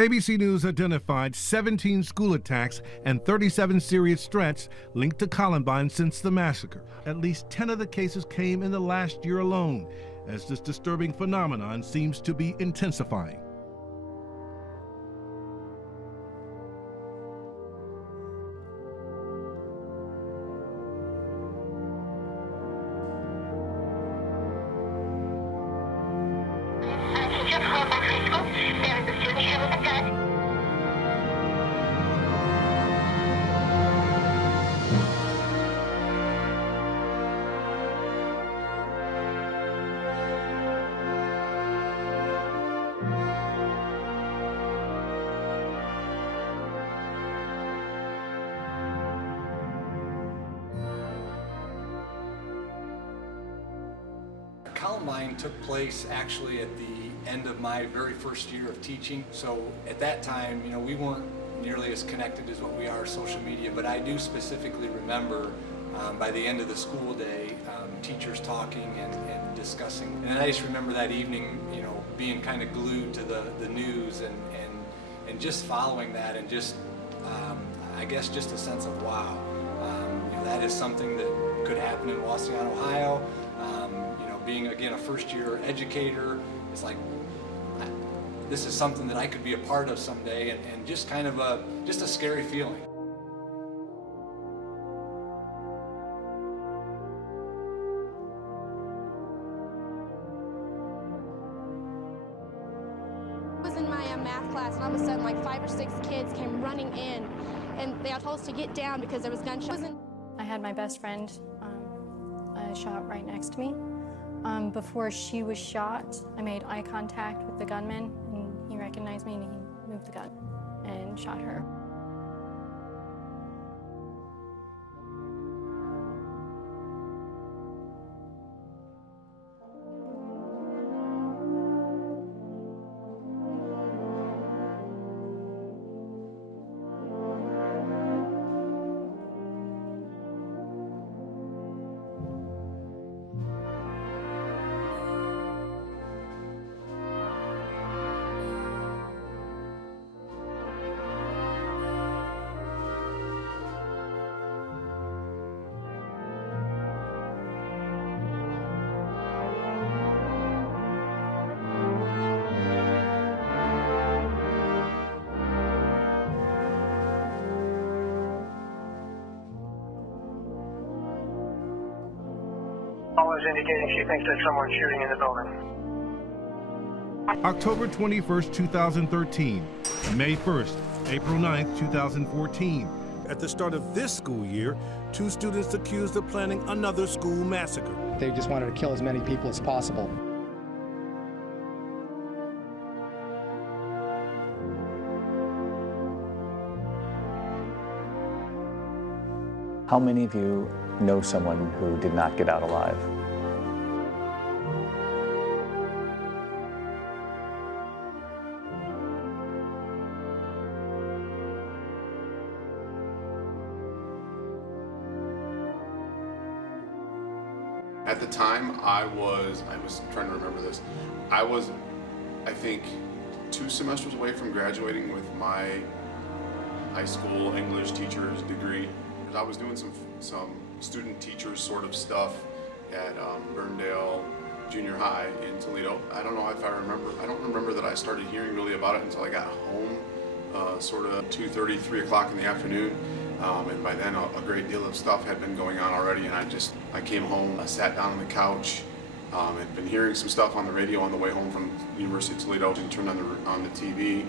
ABC News identified 17 school attacks and 37 serious threats linked to Columbine since the massacre. At least 10 of the cases came in the last year alone, as this disturbing phenomenon seems to be intensifying. Columbine took place actually at the end of my very first year of teaching. So at that time, we weren't nearly as connected as what we are social media, but I do specifically remember by the end of the school day, teachers talking and discussing. And I just remember that evening, being kind of glued to the news and just following that, and just, I guess, just a sense of wow. That is something that could happen in Waseon, Ohio. Being, again, a first-year educator, it's like, this is something that I could be a part of someday, and just kind of a scary feeling. I was in my math class, and all of a sudden, like 5 or 6 kids came running in, and they all told us to get down because there was gunshots. I had my best friend shot right next to me. Before she was shot, I made eye contact with the gunman, and he recognized me, and he moved the gun and shot her. Is indicating she thinks that someone's shooting in the building. October 21st, 2013, May 1st, April 9th, 2014. At the start of this school year, 2 students accused of planning another school massacre. They just wanted to kill as many people as possible. How many of you know someone who did not get out alive? At the time, I was trying to remember this. I was, I think, 2 semesters away from graduating with my high school English teacher's degree. I was doing some student teachers sort of stuff at Burndale Junior High in Toledo. I don't know if I remember. I don't remember that I started hearing really about it until I got home, sort of 2:30, 3 o'clock in the afternoon. And by then, a great deal of stuff had been going on already, and I came home, I sat down on the couch, had been hearing some stuff on the radio on the way home from the University of Toledo, and turned on the TV,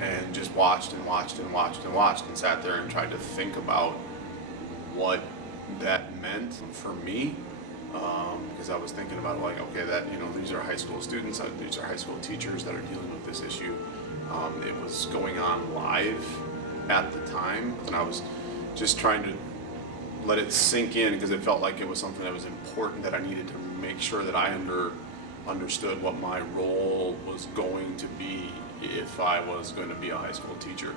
and just watched and watched and watched and watched, and sat there and tried to think about what that meant for me, because I was thinking about, like, okay, that, these are high school students, these are high school teachers that are dealing with this issue. It was going on live at the time, and I was just trying to let it sink in, because it felt like it was something that was important, that I needed to make sure that I understood what my role was going to be if I was going to be a high school teacher,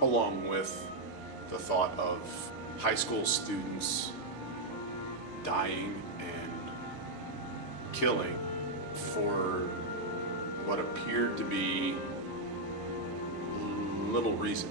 along with the thought of high school students dying and killing for what appeared to be little reason.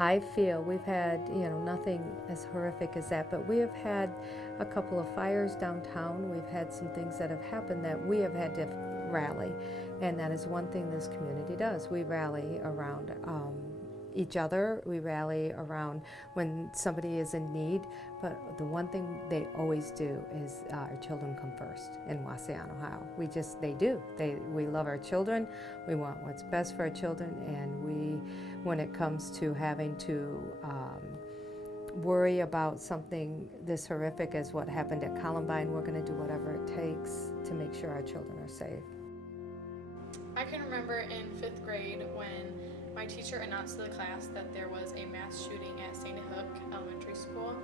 I feel we've had, nothing as horrific as that, but we have had a couple of fires downtown. We've had some things that have happened that we have had to rally, and that is one thing this community does. We rally around each other. We rally around when somebody is in need, but the one thing they always do is our children come first in Wauseon, Ohio. They do. We love our children. We want what's best for our children, and when it comes to having to worry about something this horrific as what happened at Columbine, we're going to do whatever it takes to make sure our children are safe. I can remember in 5th grade when my teacher announced to the class that there was a mass shooting at St. Hook Elementary School.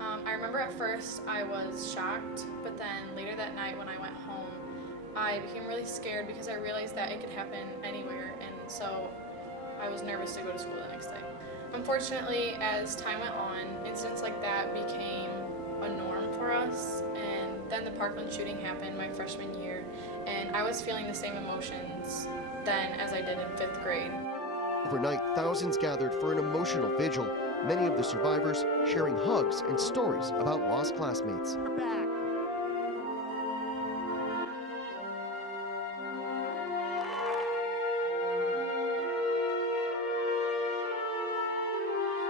I remember at first I was shocked, but then later that night when I went home, I became really scared because I realized that it could happen anywhere, and so I was nervous to go to school the next day. Unfortunately, as time went on, incidents like that became a norm for us, and then the Parkland shooting happened my freshman year, and I was feeling the same emotions then as I did in 5th grade. Overnight, thousands gathered for an emotional vigil, many of the survivors sharing hugs and stories about lost classmates. We're back.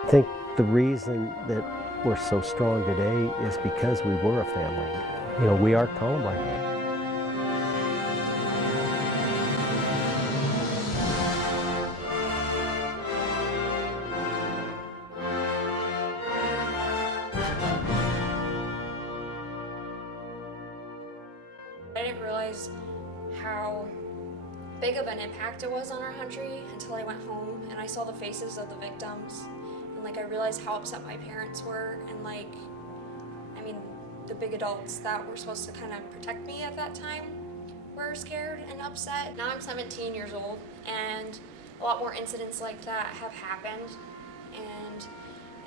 I think the reason that we're so strong today is because we were a family. We are Columbine. I didn't realize how big of an impact it was on our country until I went home and I saw the faces of the victims, and I realized how upset my parents were, and the big adults that were supposed to kind of protect me at that time were scared and upset. Now I'm 17 years old, and a lot more incidents like that have happened, and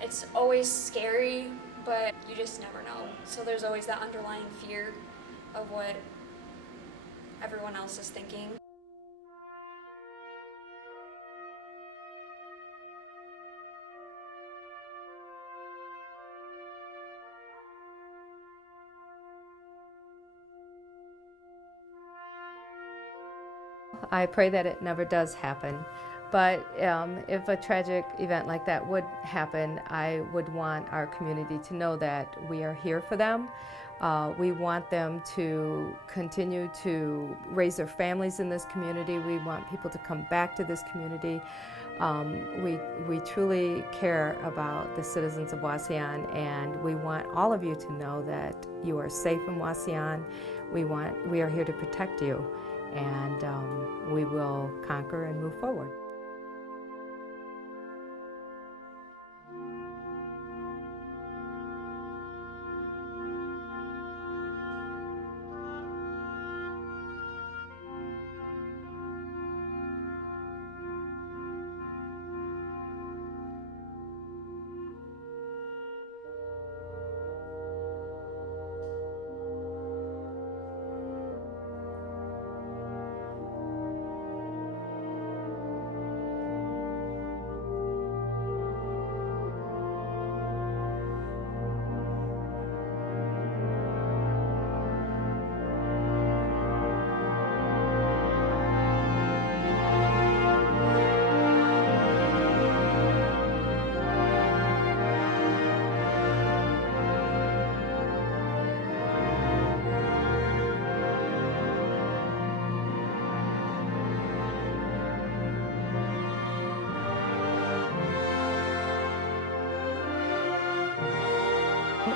it's always scary, but you just never know. So there's always that underlying fear of what everyone else is thinking. I pray that it never does happen, but if a tragic event like that would happen, I would want our community to know that we are here for them. We want them to continue to raise their families in this community. We want people to come back to this community. We truly care about the citizens of Wauseon, and we want all of you to know that you are safe in Wauseon. We are here to protect you, and we will conquer and move forward.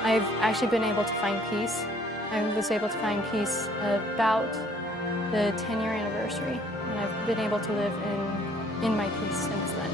I've actually been able to find peace. I was able to find peace about the 10-year anniversary, and I've been able to live in my peace since then.